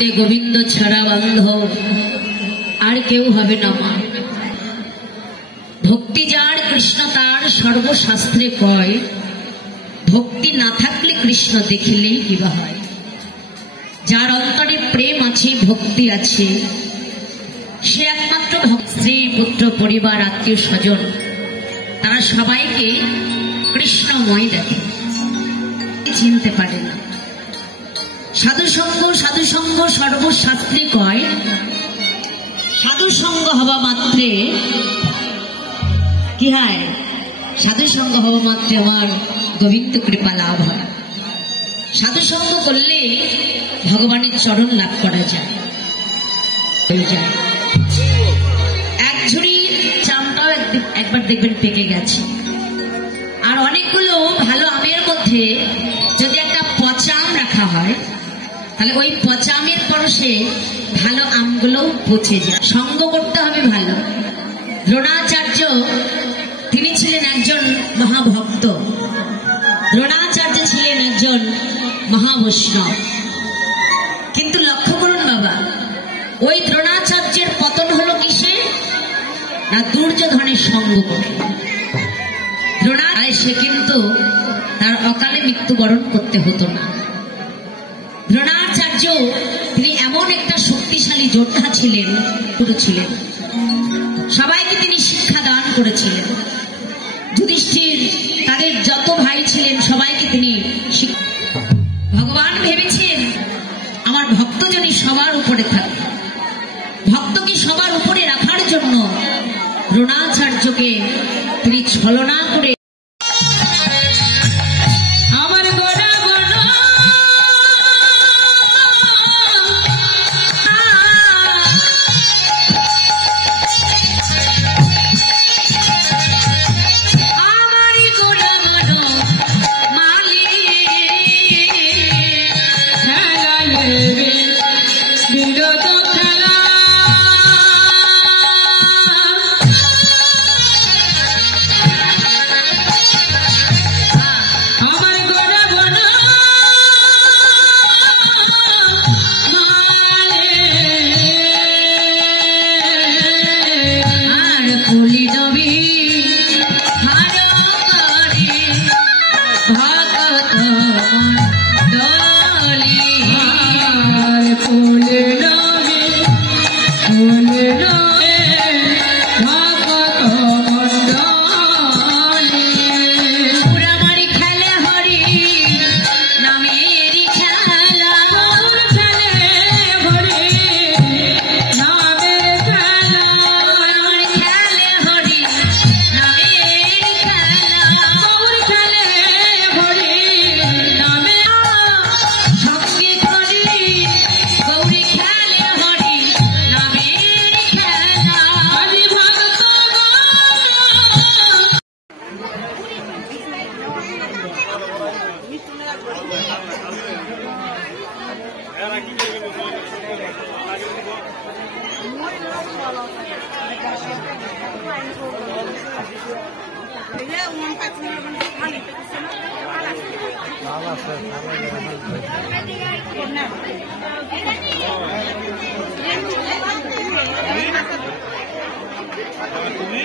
জগতে গোবিন্দ ছাড়া বান্ধব আর কেউ হবে না মা। ভক্তি যার কৃষ্ণ তার সর্বশাস্ত্রে কয়, ভক্তি না থাকলে কৃষ্ণ দেখিলেই কিবা হয়। যার অন্তরে প্রেম আছে, ভক্তি আছে, সে একমাত্র স্ত্রী পুত্র পরিবার আত্মীয় স্বজন তারা সবাইকে কৃষ্ণময় দেখে, চিনতে পারে না। সাধুসঙ্গ সাধুসঙ্গ সর্বশাস্ত্রে কয়, সাধুসঙ্গ হওয়া মাত্রে কি হয়? সাধুসঙ্গ হওয়া মাত্রে আমার গোবিন্দ কৃপা লাভ হয়। সাধুসঙ্গ করলে ভগবানের চরণ লাভ করা যায়। এক ঝুড়ি চামটাও একবার দেখবেন পেকে গেছে। আর অনেকগুলো ভালো আমের মধ্যে যদি একটা পচা আম রাখা হয়, তাহলে ওই পচা আমের পরশে ভালো আমগুলো পচে যায়। সঙ্গ করতে হবে ভালো। দ্রোণাচার্য তিনি ছিলেন একজন মহাভক্ত, দ্রোণাচার্য ছিলেন একজন মহাবৈষ্ণব। কিন্তু লক্ষ্য করুন বাবা, ওই দ্রোণাচার্যের পতন হলো কিসে? না দুর্যোধনের সঙ্গ করে। সে কিন্তু তার অকালে মৃত্যুবরণ করতে হতো না। দ্রোণাচার্য তিনি এমন একটা শক্তিশালী যোদ্ধা ছিলেন, ছিলেন সবাইকে তিনি শিক্ষা দান করেছিলেন। যুধিষ্ঠির তাদের যত ভাই ছিলেন সবাইকে তিনি ভগবান ভেবেছেন আমার ভক্ত যদি সবার উপরে থাকে, ভক্তকে সবার উপরে রাখার জন্য দ্রোণাচার্যকে তিনি ছলনা করে তুমি